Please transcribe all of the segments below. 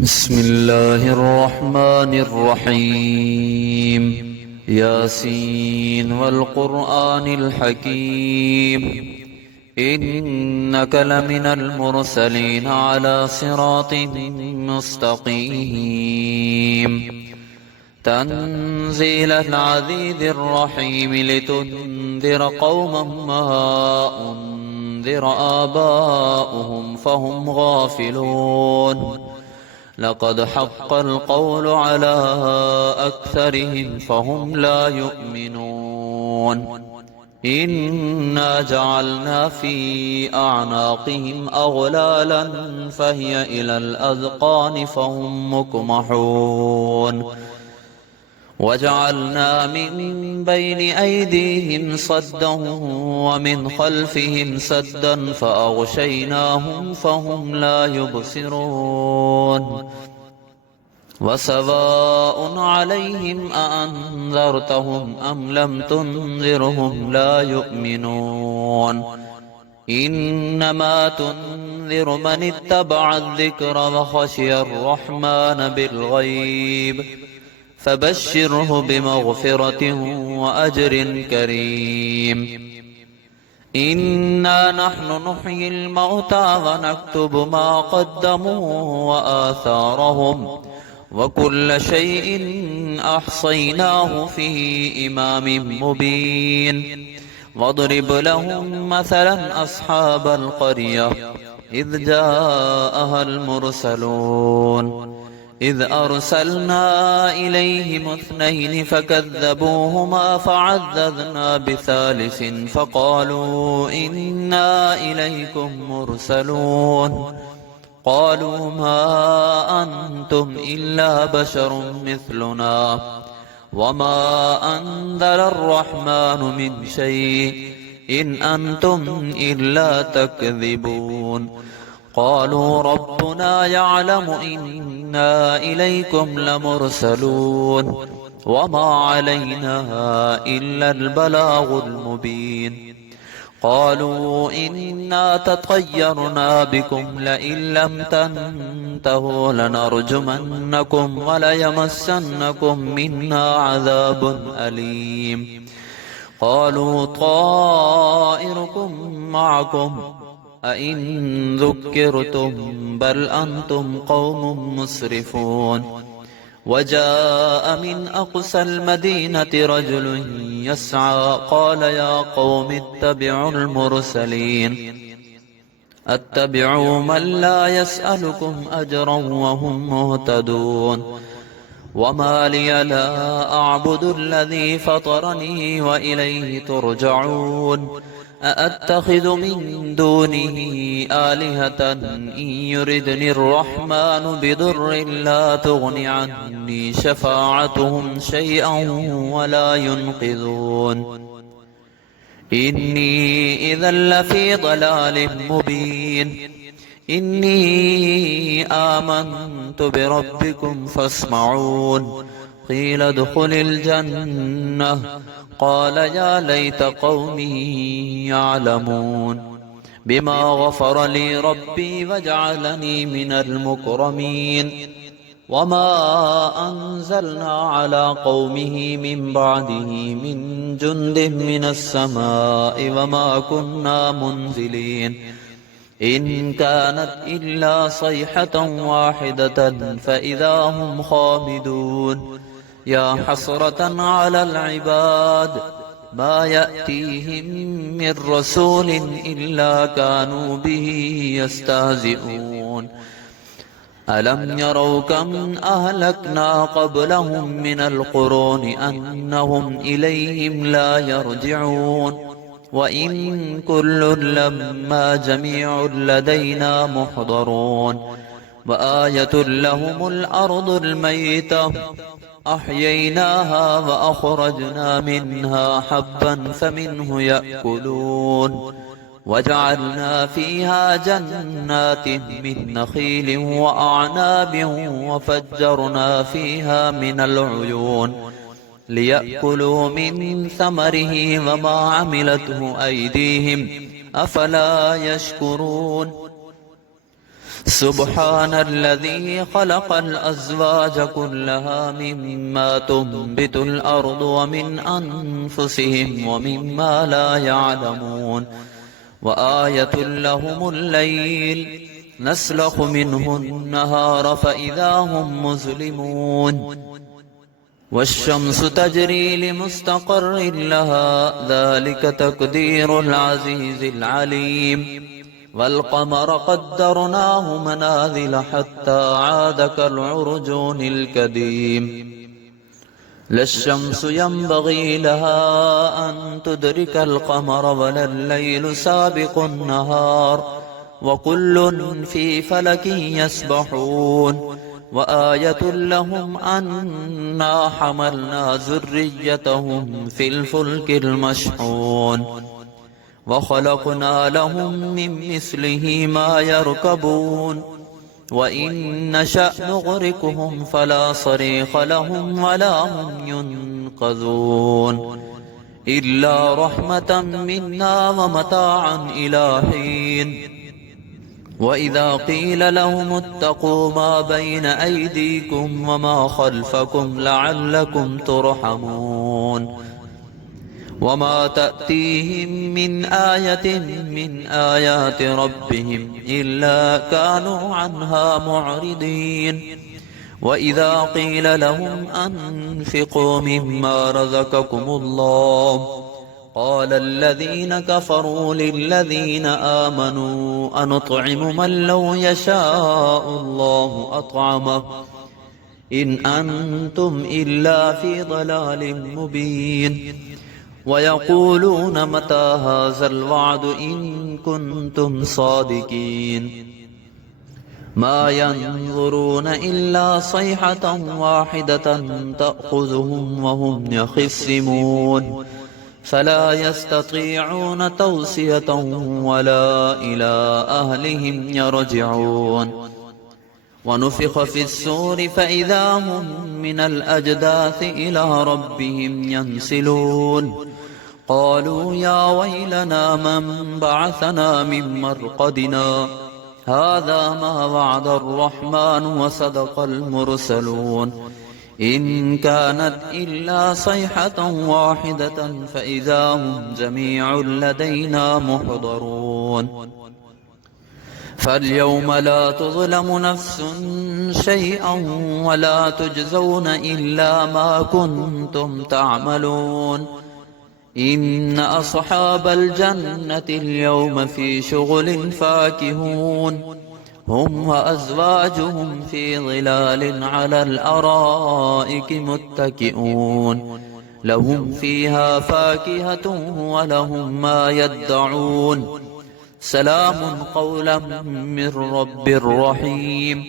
بسم الله الرحمن الرحيم. ياسين والقرآن الحكيم، إنك لمن المرسلين على صراط مستقيم. تنزيل العزيز الرحيم، لتنذر قوما ما أنذر آباؤهم فهم غافلون. لقد حق القول على أكثرهم فهم لا يؤمنون. إنا جعلنا في أعناقهم أغلالا فهي إلى الأذقان فهم مكمحون. وجعلنا من بين أيديهم صدا ومن خلفهم سدا فأغشيناهم فهم لا يبصرون. وسواء عليهم أأنذرتهم أم لم تنذرهم لا يؤمنون. إنما تنذر من اتبع الذكر وخشي الرحمن بالغيب، فبشره بمغفرة وأجر كريم. إنا نحن نحيي الموتى ونكتب ما قدموا وآثارهم، وكل شيء أحصيناه في إمام مبين. واضرب لهم مثلا أصحاب القرية إذ جاءها المرسلون، إذ أرسلنا إليهم اثنين فكذبوهما فعززنا بثالث فقالوا إنا إليكم مرسلون. قالوا ما أنتم إلا بشر مثلنا وما أنزل الرحمن من شيء إن أنتم إلا تكذبون. قالوا ربنا يعلم إنا إليكم لمرسلون وما علينا إلا البلاغ المبين. قالوا إنا تطيرنا بكم لئن لم تنتهوا لنرجمنكم وليمسنكم منا عذاب أليم. قالوا طائركم معكم أئن ذكرتم بل أنتم قوم مسرفون. وجاء من أقصى المدينة رجل يسعى قال يا قوم اتبعوا المرسلين. اتبعوا من لا يسألكم أجرا وهم مهتدون. وما لي لا أعبد الذي فطرني وإليه ترجعون. أأتخذ من دونه آلهة إن يردني الرحمن بضر لا تغن عني شفاعتهم شيئا ولا ينقذون. إني إذا لفي ضلال مبين. إني آمنت بربكم فاسمعون. قيل ادخل الجنة قال يا ليت قومي يعلمون. بما غفر لي ربي وجعلني من المكرمين. وما أنزلنا على قومه من بعده من جند من السماء وما كنا منزلين. إن كانت إلا صيحة واحدة فإذا هم خامدون. يا حسرة على العباد ما يأتيهم من رسول إلا كانوا به يستهزئون. ألم يروا كم أهلكنا قبلهم من القرون أنهم إليهم لا يرجعون. وإن كل لما جميع لدينا محضرون. وآية لهم الأرض الميتة أحييناها وأخرجنا منها حبا فمنه يأكلون. وجعلنا فيها جنات من نخيل وأعناب وفجرنا فيها من العيون ليأكلوا من ثمره وما عملته أيديهم أفلا يشكرون. سبحان الذي خلق الأزواج كلها مما تنبت الأرض ومن أنفسهم ومما لا يعلمون وآية لهم الليل نسلخ منه النهار فإذا هم مظلمون والشمس تجري لمستقر لها ذلك تقدير العزيز العليم والقمر قدرناه منازل حتى عاد كالعرجون القديم لا الشمس ينبغي لها أن تدرك القمر ولا الليل سابق النهار وكل في فلك يسبحون وآية لهم أنا حملنا ذريتهم في الفلك المشحون وخلقنا لهم من مثله ما يركبون وإن نشأ نغرقهم فلا صريخ لهم ولا هم ينقذون إلا رحمة منا ومتاعا إلى حين وإذا قيل لهم اتقوا ما بين أيديكم وما خلفكم لعلكم ترحمون وما تأتيهم من آية من آيات ربهم إلا كانوا عنها معرضين وإذا قيل لهم أنفقوا مما رزقكم الله قال الذين كفروا للذين آمنوا أنطعم من لو يشاء الله أطعمه إن أنتم إلا في ضلال مبين ويقولون متى هذا الوعد إن كنتم صادقين ما ينظرون إلا صيحة واحدة تأخذهم وهم يخصمون فلا يستطيعون توصية ولا إلى أهلهم يرجعون ونفخ في السور فإذا هم من الأجداث إلى ربهم ينسلون قالوا يا ويلنا من بعثنا من مرقدنا هذا ما وعد الرحمن وصدق المرسلون إن كانت إلا صيحة واحدة فإذا هم جميع لدينا محضرون فاليوم لا تظلم نفس شيئا ولا تجزون إلا ما كنتم تعملون إن أصحاب الجنة اليوم في شغل فاكهون هم وأزواجهم في ظلال على الأرائك متكئون لهم فيها فاكهة ولهم ما يدعون سلام قولا من رب رحيم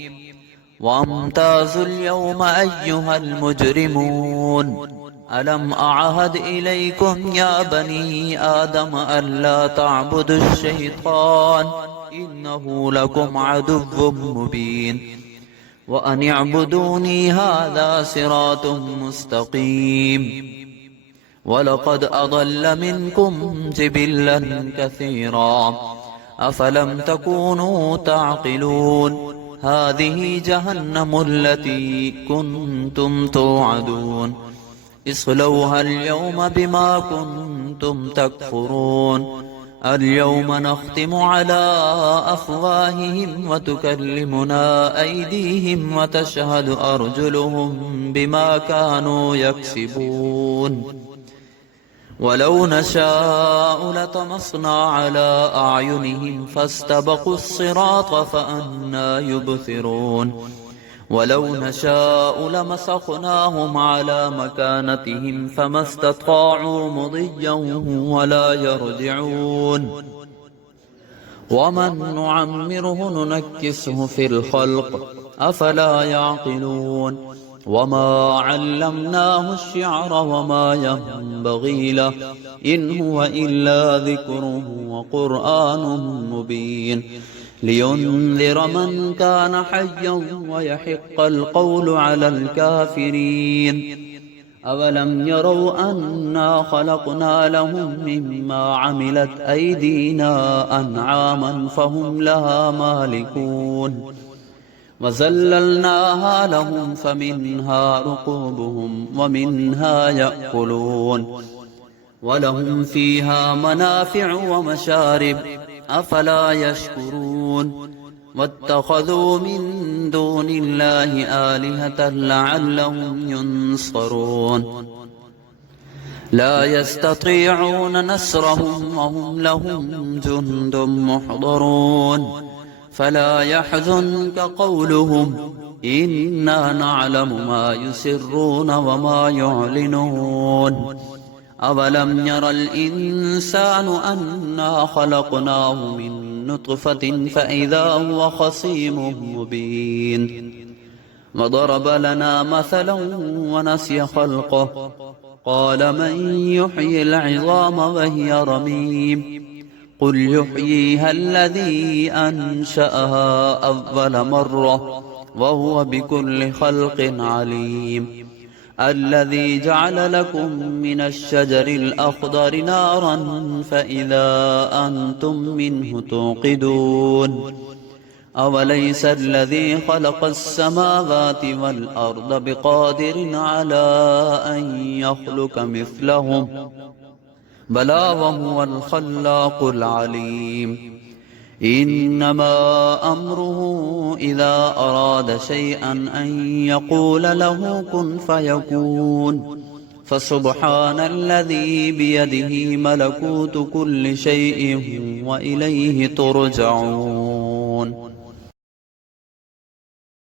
وامتازوا اليوم أيها المجرمون ألم أعهد إليكم يا بني آدم ألا تعبدوا الشيطان إنه لكم عدو مبين وأن اعبدوني هذا صراط مستقيم ولقد أضل منكم جبلا كثيرا أفلم تكونوا تعقلون هذه جهنم التي كنتم توعدون اصلوها اليوم بما كنتم تكفرون اليوم نختم على أفواههم وتكلمنا أيديهم وتشهد أرجلهم بما كانوا يكسبون ولو نشاء لطمسنا على أعينهم فاستبقوا الصراط فأنى يبصرون ولو نشاء لمسخناهم على مكانتهم فما استطاعوا مضيا ولا يرجعون ومن نعمره ننكسه في الخلق أفلا يعقلون وما علمناه الشعر وما ينبغي له إن هو إلا ذكر وقرآن مبين لينذر من كان حيا ويحق القول على الكافرين أولم يروا أنا خلقنا لهم مما عملت أيدينا أنعاما فهم لها مالكون وذللناها لهم فمنها ركوبهم ومنها يأكلون ولهم فيها منافع ومشارب أفلا يشكرون واتخذوا من دون الله آلهة لعلهم ينصرون لا يستطيعون نصرهم وهم لهم جند محضرون فلا يحزنك قولهم إنا نعلم ما يسرون وما يعلنون أولم ير الإنسان أنا خلقناه من نطفة فإذا هو خصيم مبين وضرب لنا مثلا ونسي خلقه قال من يحيي العظام وهي رميم قل يحييها الذي أنشأها أول مرة وهو بكل خلق عليم الذي جعل لكم من الشجر الأخضر نارا فإذا أنتم منه توقدون أوليس الذي خلق السماوات والأرض بقادر على أن يخلق مثلهم بلى وهو الخلاق العليم إنما أمره إذا أراد شيئا أن يقول له كن فيكون فسبحان الذي بيده ملكوت كل شيء وإليه ترجعون